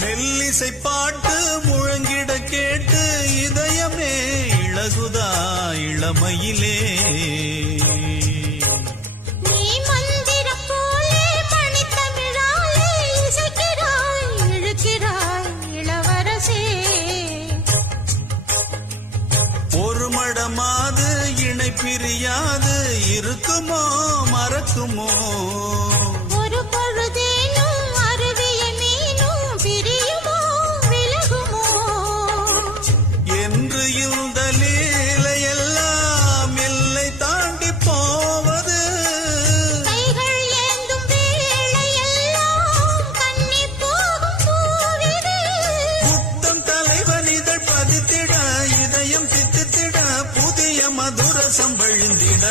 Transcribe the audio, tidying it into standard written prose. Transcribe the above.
மெல்லிசை பாட்டு முழங்கிட கேட்டு இதயமே இளகுதா இளமையிலே ஒரு மடமாது இணை பிரியாது இருக்குமோ மறக்குமோ ஒரு பொழுதேனும் அருவிய மீனும் பிரியுமோ விலகுமோ என்று இந்த லீலையெல்லாம் எல்லை தாண்டி போவது கைகள் ஏந்தும் வேளையெல்லாம் கண்ணி போகும் பூவிது புத்தம் தலைவன் இதழ் பதித்திட இதயம் தித்தித்திட புதிய மதுர சம்பழிந்திட